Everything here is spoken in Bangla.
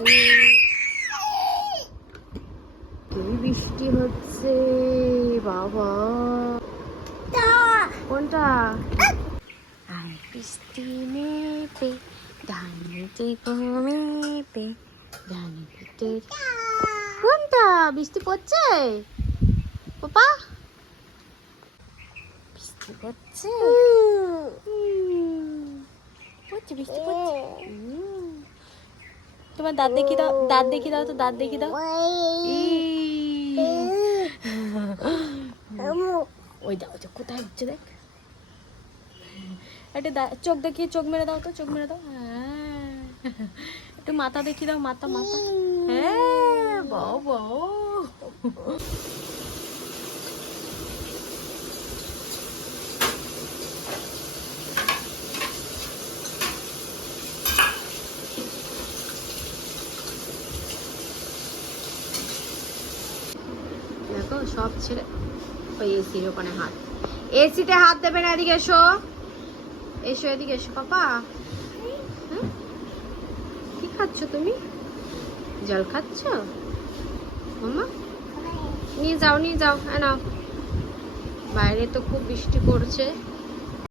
কি বৃষ্টি হচ্ছে বাবা। কোনটা? আর বৃষ্টি মেপে ধানতে কমেপে ধান পিটে। কোনটা? বৃষ্টি পড়ছে পাপা? বৃষ্টি পড়ছে? পড়ছে বৃষ্টি পড়ছে। তোমার দাঁত দেখি দাও, দাঁত দেখি দাও তো, দাঁত দেখি দাও। ওই দাও, কোথায় হচ্ছে দেখ। একটা চোখ দেখিয়ে চোখ মেরে দাও তো, চোখ মেরে দাও। হ্যাঁ, একটু মাথা দেখি দাও, মাথা মাথা। হ্যাঁ বাবা। দেখো সব ছেড়ে ওই এসির ওখানে হাত, এসিতে হাত দেবে না। এদিকে এসো, এসো এদিকে এসো পাপা। কি খাচ্ছ তুমি? জল খাচ্ছ মামা? নিয়ে যাও নিয়ে যাও। হ্যাঁ নাও। বাইরে তো খুব বৃষ্টি পড়ছে।